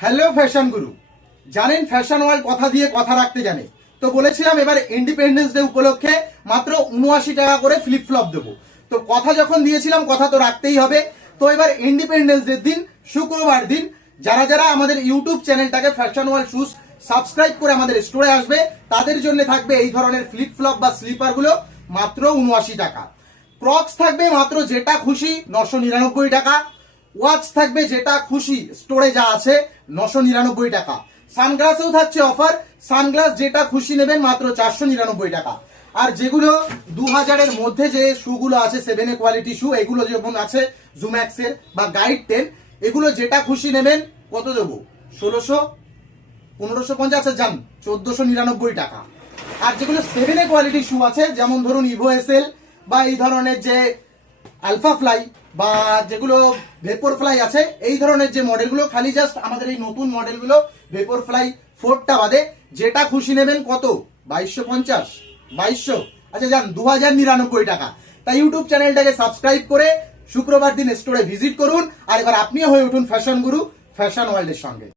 Hello fashion গুরু, জানেন fashion world কথা দিয়ে কথা রাখতে জানে। তো বলেছিলাম এবার ইন্ডিপেন্ডেন্স ডে উপলক্ষে মাত্র 79 টাকা করে ফ্লিপ ফ্লপ দেবো। তো কথা যখন দিয়েছিলাম কথা তো রাখতেই হবে। তো এবার ইন্ডিপেন্ডেন্স ডে দিন শুক্রবার দিন যারা যারা আমাদের ইউটিউব চ্যানেলটাকে ফ্যাশন ওয়ার্ল্ড শুজ সাবস্ক্রাইব করে আমাদের স্টোরে আসবে তাদের জন্য থাকবে এই ধরনের ফ্লিপ ফ্লপ বা স্লিপার গুলো মাত্র 79 টাকা। ক্রক্স থাকবে মাত্র যেটা খুশি 999 টাকা। ওয়াচ থাকবে যেটা খুশি স্টোরে যা আছে 999 টাকা। সানগ্লাসেও থাকছে অফার, সানগ্লাস যেটা খুশি নেবেন মাত্র 499 টাকা। আর যেগুলো 2000-এর মধ্যে যে শুগুলো আছে 7A কোয়ালিটি শু, এগুলো যেমন আছে জুম্যাক্সের বা গাইড 10, এগুলো যেটা খুশি নেবেন কত দেবো? 1600, 1550, যান 1499 টাকা। আর যেগুলো 7A কোয়ালিটি শু আছে যেমন ধরুন ইভো এসএল বা এই ধরনের যে আলফা ফ্লাই বা যেগুলো ভেপর ফ্লাই আছে, এই ধরনের যে মডেলগুলো খালি জাস্ট আমাদের এই নতুন মডেলগুলো ভেপর ফ্লাই 4টা বাদে যেটা খুশি নেবেন কত? 2250, 2200, আচ্ছা যান 2099 টাকা। তাই ইউটিউব চ্যানেলটাকে সাবস্ক্রাইব করে শুক্রবার দিন স্টোরে ভিজিট করুন আর এবার আপনিও হয়ে উঠুন ফ্যাশন গুরু ফ্যাশন ওয়ার্ল্ডের সঙ্গে।